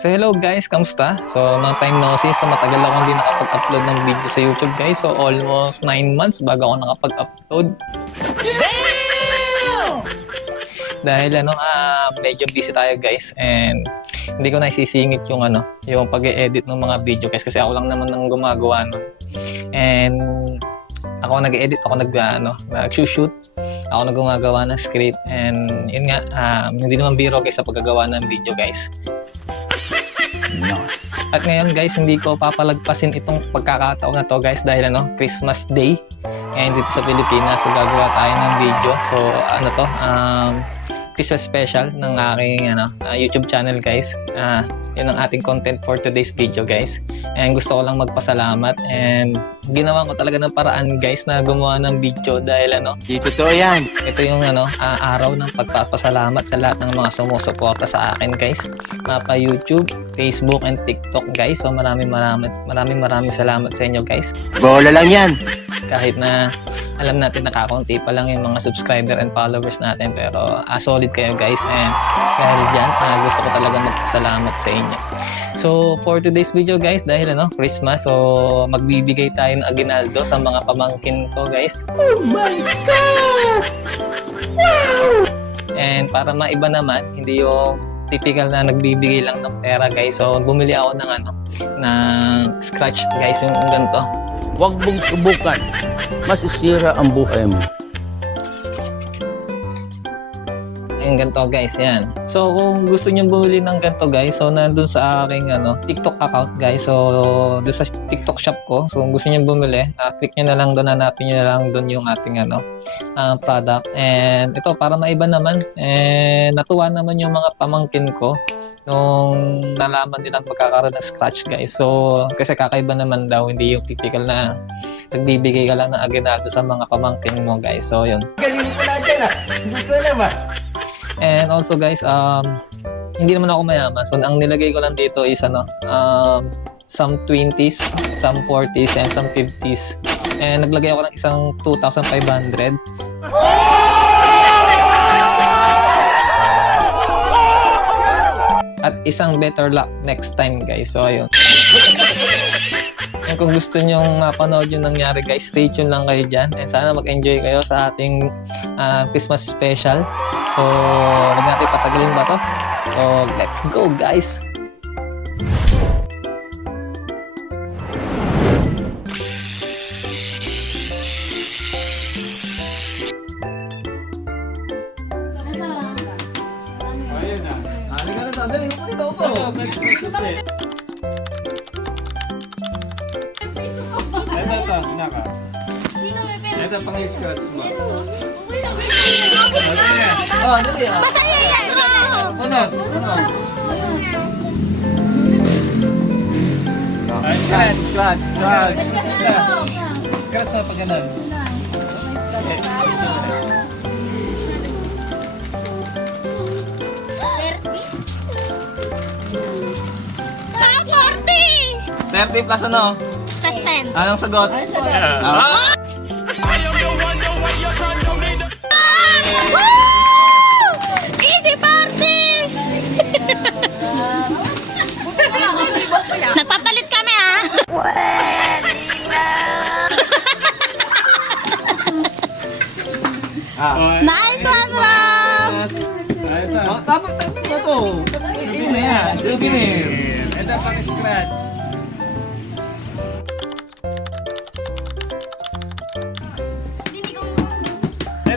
So hello guys, kamusta? So long time no see, so matagal ako hindi nakapag-upload ng video sa YouTube guys. So almost 9 months bago ako nakapag-upload. Dahil medyo busy tayo guys and hindi ko na isisingit yung yung pag-e-edit ng mga video guys kasi ako lang naman ang gumagawa no. And ako nag-edit, ako nag-shoot. Ako na gumagawa ng script and yun nga, hindi naman biro guys sa paggagawa ng video guys. At ngayon guys, hindi ko papalagpasin itong pagkakataon na to guys dahil Christmas Day. And dito sa Pilipinas, so gagawa tayo ng video. So Christmas special ng aking YouTube channel guys. Yun ang ating content for today's video guys. And gusto ko lang magpasalamat and ginawa ko talaga ng paraan guys na gumawa ng video dahil di totoo yan. Ito yung araw ng pagpapasalamat sa lahat ng mga sumusuporta sa akin guys. Mapa YouTube, Facebook and TikTok guys. So maraming salamat sa inyo guys. Bola lang yan. Kahit na alam natin nakakunti pa lang yung mga subscriber and followers natin pero solid kayo guys and dahil dyan gusto ko talaga magpasalamat sa inyo. So for today's video guys dahil Christmas so magbibigay tayo ng aguinaldo sa mga pamangkin ko guys. Oh my God! Wow! And para maiba naman hindi yung typical na nagbibigay lang ng pera guys. So bumili ako ng ng scratch guys yung ganito. Huwag mong subukan. Masisira ang buhay mo. Ayun, ganito guys, yan. So kung gusto niyo bumili ng ganito guys, so nandun sa aking TikTok account guys. So doon sa TikTok shop ko. So kung gusto niyo bumili, click niyo na lang doon, hanapin niyo na lang doon yung ating product. And ito para maiba naman. And natuwa naman yung mga pamangkin ko nung nalaman nila magkakaroon ng scratch guys. So kasi kakaiba naman daw, hindi yung typical na nagbibigay ka lang ng aguinaldo sa mga pamangkin mo guys. So yun. Galing ko na dyan Hindi ko naman. And also guys, hindi naman ako mayaman. So ang nilagay ko lang dito is some 20s, some 40s, and some 50s. And naglagay ako ng isang 2,500. At isang better luck next time guys. So ayun. And kung gusto nyong mapanood yung nangyari guys, stay tuned lang kayo dyan. And sana mag-enjoy kayo sa ating Christmas special. So, huwag natin patagalin ba to? So, let's go guys! Ayun na. Halika na sa dali mo dito ako. Ito, naka. Ito pang scratch mo. Dali ah. Masaya yan mo! Ano? Scratch. Scratch sa pagkanan. Sa 40! 30 plus ano? Plus 10. Anong sagot? Easy party! Nagpapalit kami ha? Pwede na! Nice one, love! Tama ba to? Yun na yan. Souvenir. Ito pang scratch.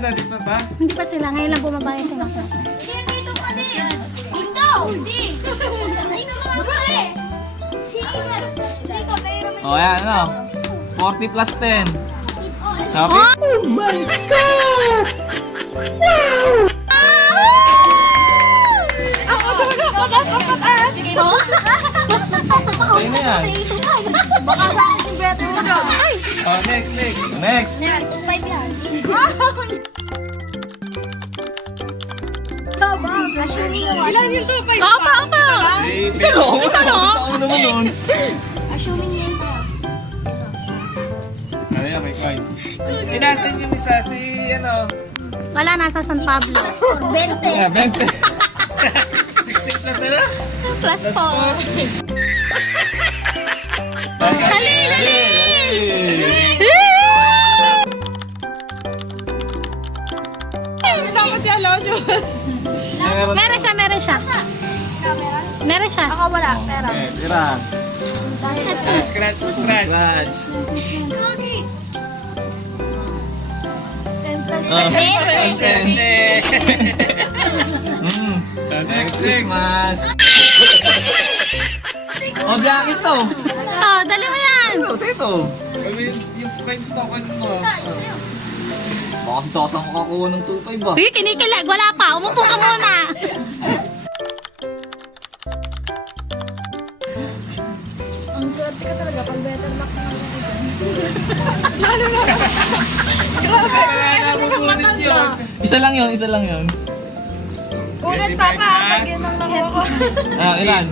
Dito ba? Hindi pa sila. Ngayon lang bumabaya sila. Dito pa din! Dito! Hindi! O yan, 40 plus 10. Sabi? Oh my God! Wow! Ako dapat sige mo? Sa'yo na yan. Baka sa akin yung better mo daw. Oh, next. Next. 5 yan. Ilan yung 2.5? Apa? Isa lang. Ano naman yun? Assuming yan pa. Ayan, may coins. Inasan yung isa si Wala, nasa San Pablo. 20. 20. 16 plus na? Plus 4. Dali, dali! Dapat yan, Lojos. Meron siya, meron siya. Meron siya. Ako wala, pero. Tira. Scratch, scratch. Merry Christmas. Oh, biyak ito. Oh, dali mo yan. Ito, sa ito. Yung frames pa ako mo. Baka si Sasang makakuha ng 2.5 ba? Uy, kinikilig. Wala pa. Umupo ka muna. Ang swerte ka talaga pag better luck na Isa lang yun, isa lang yun. Ulit pa pa, pag yun ang nakuha ko. Ah, ilan?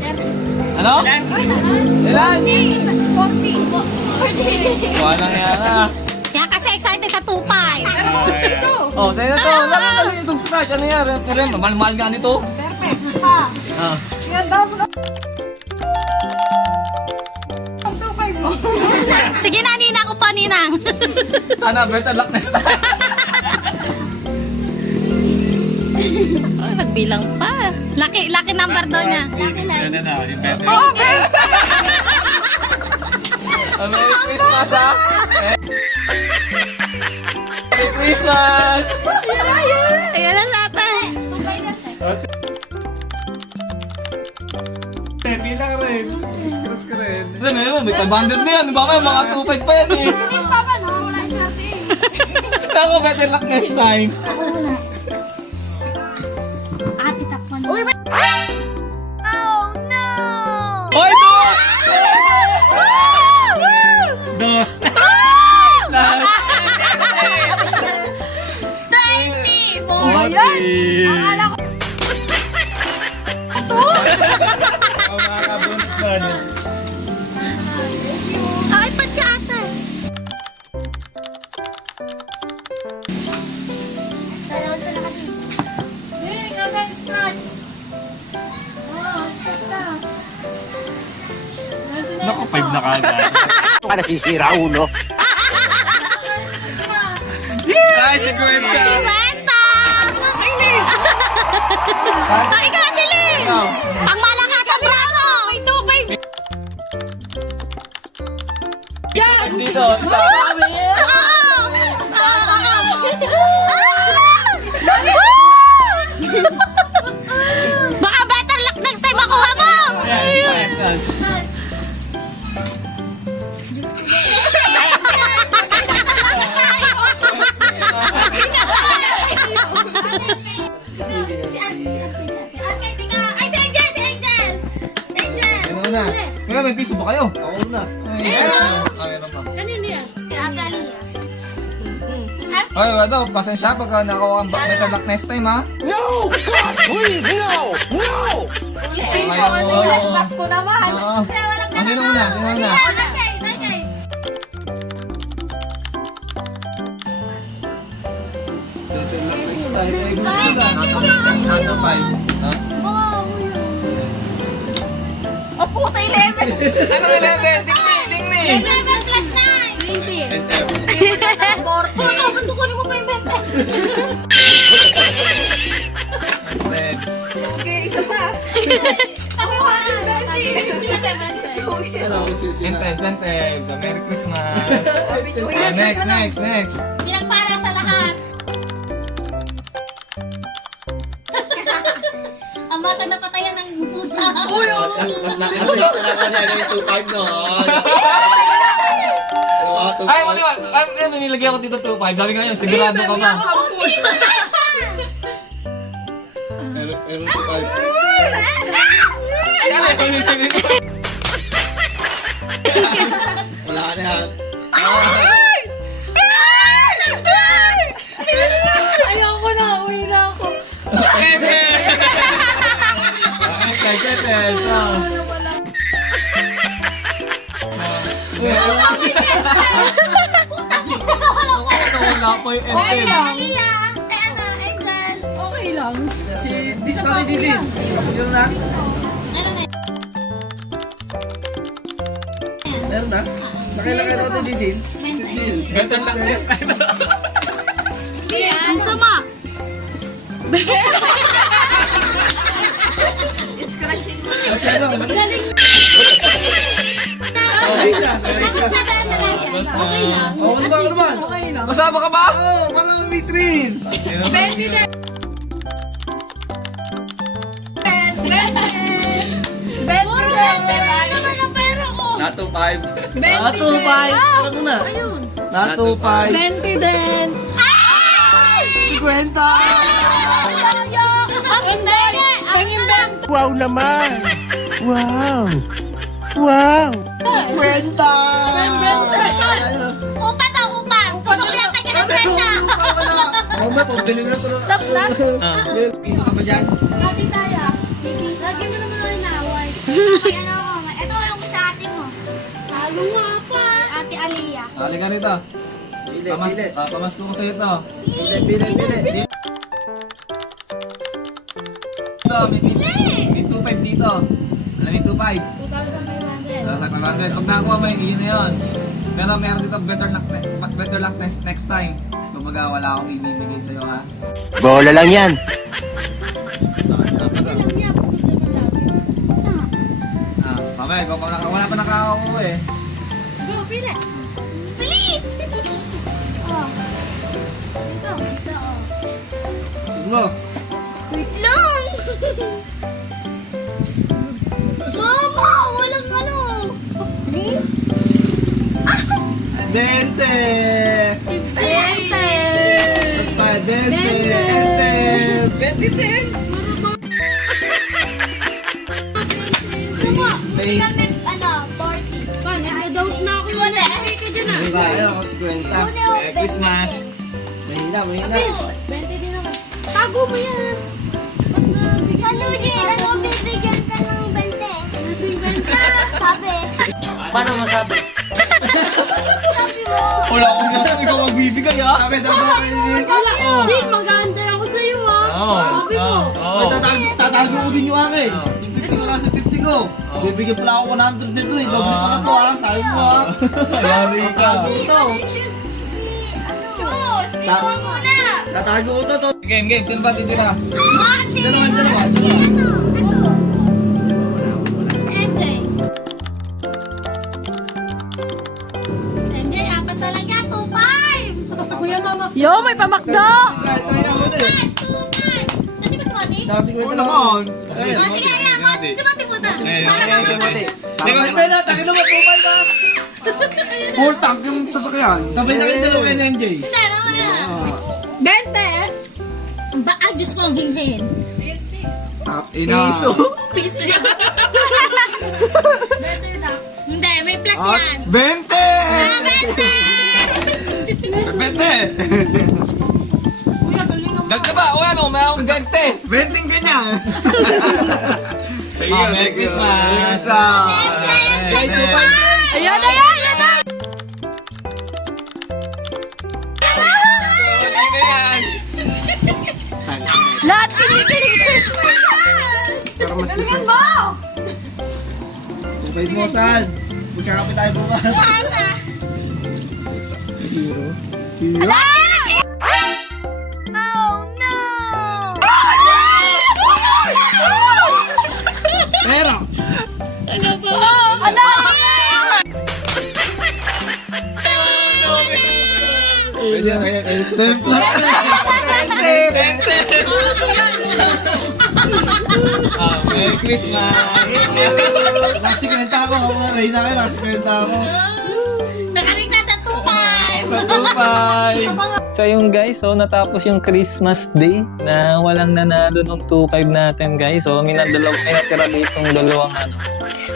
Ano? Ilan? 40. Walang yan ah. Yan kasi excited sa 2.5. Oh, sa'yo na to. Lalo itong scratch. Ano yan? Pero mahal-mahal nga nito. Perfect. Pa. Ah. Yan daw mo na. Ang 2.5 mo. Sige na, Nina ko pa, Ninang. Sana better luck next time. Ay, nagbilang pa. Lucky number daw niya. Ano na, better. Oh, okay. Merry Christmas ah. Merry Christmas. Ayan na natin. Bilang rin. Scratch ka rin. Alam mo, may 500 na yan. Baka may mga 2.5 pa yan eh. Please, Papa, no? Wala yung swerte eh. Ako, better luck next time. Ate, takpan mo. Hoy, dos! Dos! Last! 20! Akala ko. Ang mga kabuntan. Ay, pa siya ata. Hey, kaka scratch. Oh, ganda. Naku, 5 na kagad. Ka nasisira, ulo. Ay, si Kwenta! Kwenta! Ay, ikaw, Adeline! Ang malakas ang braso! Dito, isa. Baka better luck next time makuha mo! Yan, scratch. Ay, si Angel! Si Angel! Angel! Ano na? Kaya may piso ba kayo? Ako na. Ay, ano ba? Kanino yan? Si Ate. Ay, ano, pasensya pagka nakuha kang better luck next time ha? No! God, please, no! No! Ayaw. Pasko naman. Oo. Ah, sino muna? Sino muna? Better luck next time. Ay, gusto na. Nato 5. Oh, puta, 11. Anong 11? Ding ni! 11 plus 9! 20. Puto, ba't kukunin mo pa yung 20? Next. Okay, isa pa. Sabi ko, 20. Sentence. Merry Christmas. Next. Pinagpala sa lahat. Ang mata na patayan ng pusa. Mas nakasya talaga niya yung 2.5 no. Ay, mali ba? Ay, nilagyan ko dito 2.5. Sabi nga yun, sigurado ka ba? Meron 2.5. Wala na yan. Ayoko na, uwi na ako. Wala pa yung Okay ML. lang. Angel. Okay lang. Si Didi. Yun na. Ano na? Meron na? Nakilakay na ako ni Didin. Ganto lang test tayo. Ang sama. Scratching mo. Kasi ano? Galing. Isa. Basta. Oh, ano ba? Okay lang. Masama ka ba? Oh, parang mitrin. 20 din. 20 naman ang pera ko. Nato 5. 20 Natupay. Ano na? Ayun. Natupay. 20 din. 50. Wow naman! Wow! Wow! 50. Upa to, upa. Susuklihan ka ng 30. Mama, pabili na to. Stop na. Piso ka ba dyan? Lagi tayo. Lagi mo naman ako inaaway. Ayan ako, mama. Ito yung sa ating mo. Halo nga pa. Ate Aliyah. Halika rito. Pamasko ko sa'yo ito. Pili. Dito, may 2.5 dito. Alam mo yung 2.5? 2,500. 2,500. Pag nakakuha mo yun na yun. Pero meron dito better luck next time. Kumbaga wala akong ibibigay sa'yo ha. Bola lang yan! Alam niya, posible ka lang. Mamaya, wala pa nakakakuha eh. Go, pili. Please! Oh. Dito, oh. Sige mo. Wait lang! Mama! Walang ano! 20. 50! Basta 20. 20. Sumo! Hindi kami, 40. Pa, nag-doubt na ako. Wala, okay ka dyan ah. Ayun ako 50. Merry Christmas! Mahina. 20 din naman. Tago mo yan. Ano, Jay? Ano, bibigyan ka ng 20? Sabi. Paano masabi? Wala akong nasa ikaw magbibigay ha? Sabi sa mga kainin. Di, mag-aantay ako sa'yo ah. Sabi ko. Tatago ko din yung akin. 50 ko nasa 50 ko. Bibigyan pala ako 100 dito eh. Doble pala to ha. Sabi mo ha. Yari ka. Tatago ko to. Diyos, bitaw muna. Tatago ko to. Game. Sino ba titira? Maxi! Dalawa. Ano? MJ, apat talaga. 2-5! Kuya mama. Yo, may pamakdo. Try na ako din. 2-5! Dati ba si Mati? Kasi ko Oo naman. Oh, sige, ayan. Si Mati muna. Para Mati. Takay pera, takay naman, tupal ka! Full tank yung sasakyan. Sabay na kayo dalawa kayo na MJ. Hindi, mamaya. 20. Baka Diyos ko ang hinhin. Piso. Piso yan. Better na. Hindi, may plus yan. 20! 20! Kuya, galing naman. Gag ka ba? O ano? May akong 20. 20 ganyan! Merry Christmas! Ayan. Lahat kinikilig. Pero mas gusto mo. Tupay mo, saan? Magkakapit tayo bukas. Zero. Pero! Merry Christmas! Nasi kwenta ako. May na kayo, nasi kwenta ako. Nakaligtas sa 2-5! Bye! So yung guys, so natapos yung Christmas Day na walang nanalo ng 2-5 natin guys. So may natira ditong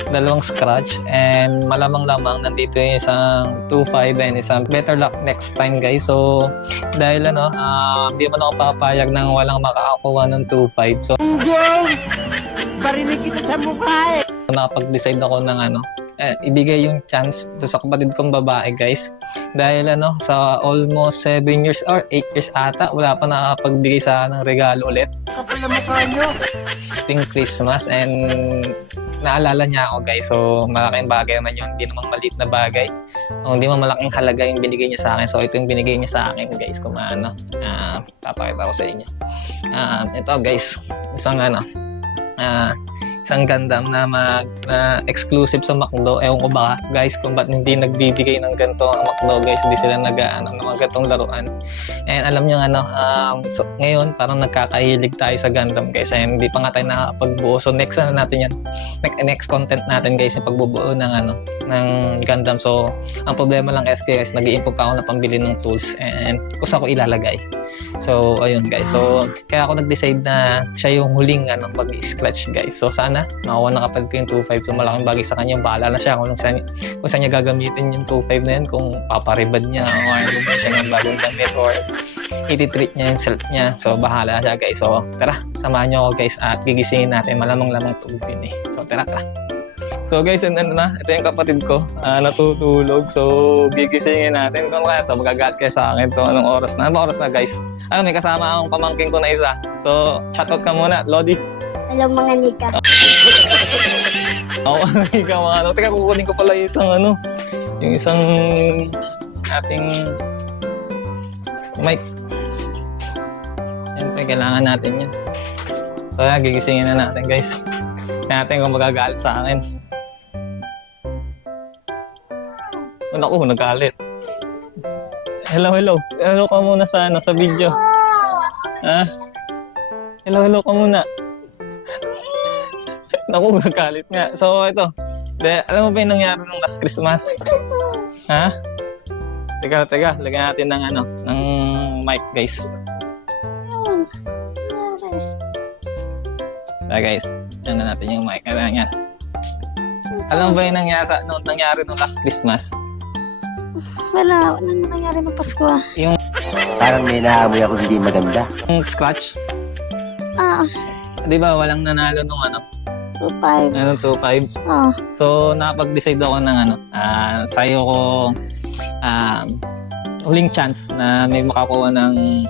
dalawang scratch and malamang-lamang nandito yung isang 2-5 and isang better luck next time guys. So dahil hindi man ako papayag nang walang makakakuha ng 2-5. So Go! Barinig kita sa mukha eh! nakapag-decide ako ng ibigay yung chance to sa kapatid kong babae, guys. Dahil sa almost 7 years or 8 years ata, wala pa nakapagbigay sa ng regalo ulit. Kapal na mukha nyo. Ting Christmas, and naalala niya ako, guys. So malaking bagay naman yun, hindi naman maliit na bagay. O, hindi naman malaking halaga yung binigay niya sa akin. So ito yung binigay niya sa akin, guys, kung papakita ko sa inyo. Ito, guys, isang isang Gundam na exclusive sa McDo. Ewan ko ba, guys, kung ba't hindi nagbibigay ng ganito ang McDo, guys. Hindi sila ng mga gantong laruan. And alam niyo so, ngayon parang nagkakahilig tayo sa Gundam, guys. And hindi pa nga tayo nakapagbuo. So next natin yan. Next content natin, guys, yung pagbubuo ng Gundam. So ang problema lang, guys, nag-i-improve pa ako na pambili ng tools and kung saan ko ilalagay. So ayun, guys. So kaya ako nag-decide na siya yung huling mag-scratch, guys. So sana makuha na kapatid ko yung 2.5. So malaking bagay sa kanya. Bahala na siya kung saan niya gagamitin yung 2.5 na yan. Kung paparibad niya or bumili siya ng bagong damit or i-treat niya yung self niya. So bahala na siya, guys. So tara, samahan niyo ako, guys, at gigisingin natin. Malamang-lamang tulogin eh. So tara. So guys, ito yung kapatid ko, natutulog. So gigisingin natin. Kung kaya ito, magagalit kayo sa akin. Anong oras na? Anong oras na, guys? May kasama akong pamangking ko na isa. So shoutout ka muna, Lodi. Hello mga nika. Ikaw mga Teka, kukunin ko pala yung isang ating mic. Siyempre, kailangan natin yan. So gigisingin na natin, guys. Natin kung magagalit sa akin. Naku, nagalit. Hello ka muna sa video. Hello ka muna. Naku, nagalit nga. So ito, alam mo ba yung nangyari nung last Christmas? Teka, lagyan natin ng mic, guys. Guys, natin yung mic. Yan. Alam mo ba yung nangyari nung last Christmas? Wala nangyari ng Pasko. Parang may naamoy ako hindi maganda. Yung scratch? Di ba walang nanalo nung 2.5. 2.5? So nakapag-decide ako ng sa'yo ko huling chance na may makakuha ng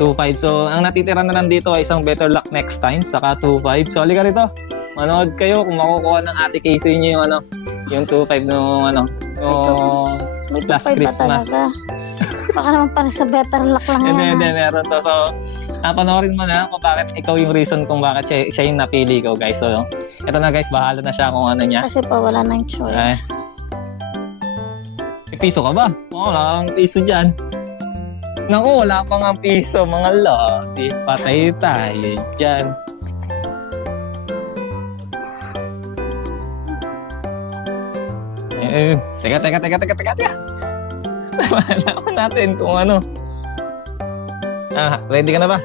2.5. So ang natitira na lang dito ay isang better luck next time, saka 2.5. So halika rito, manood kayo kung makukuha ng Ate Casey niyo yung 2.5 nung last Christmas. Baka naman para sa better luck lang yan. Hindi, meron to. So panoorin mo na kung bakit ikaw yung reason kung bakit siya yung napili ko, guys. So ito na, guys, bahala na siya kung ano niya. Kasi pa wala nang choice. May piso ka ba? Wala kang piso dyan. Naku, wala pa nga piso, mga lodi. Patay tayo dyan. Teka. Malaman natin kung ano. Ready ka na ba?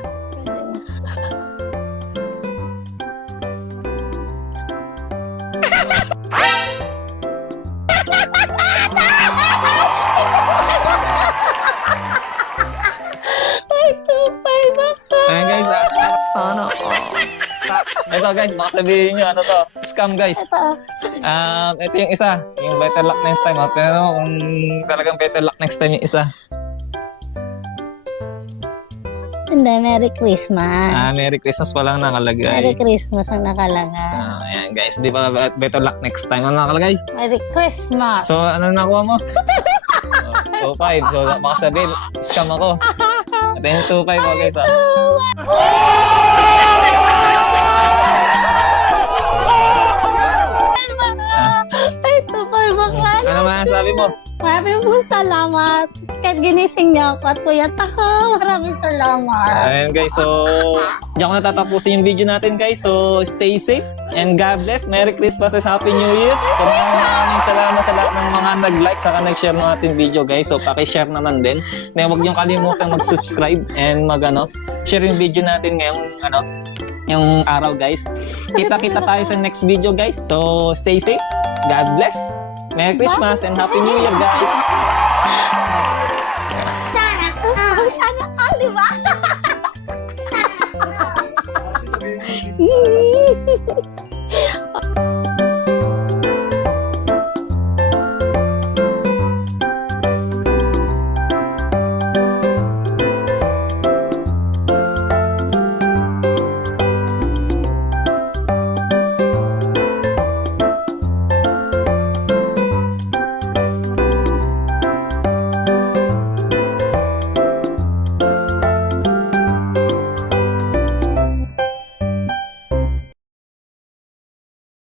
Ay, 2.5 ako. Ayan, guys. Sana ito, guys, baka sabihin nyo, scam, guys. Ito yung isa, yung better luck next time. Pero kung talagang better luck next time yung isa. Hindi, Merry Christmas. Merry Christmas pa lang nakalagay. Merry Christmas ang nakalagay. Ayan, guys, di ba better luck next time? Ano nakalagay? Merry Christmas. So, ano nakuha mo? 2.5. So, baka sabihin, scam ako. Ito yung 2.5 mo, guys. Ay, 2.5 ako. Ano masasabi mo? Maraming po salamat. Kahit ginising niyo ako at kuyat ako. Maraming salamat. Ayan, guys, so diyan ko natatapusin yung video natin, guys. So stay safe and God bless. Merry Christmas and Happy New Year. So maraming salamat sa lahat ng mga nag-like saka nag-share ng ating video, guys. So paki-share naman din. Huwag niyong kalimutan mag-subscribe and share yung video natin ngayong yung araw, guys. Kita-kita tayo sa next video, guys. So stay safe. God bless. Merry Christmas and Happy New Year, guys.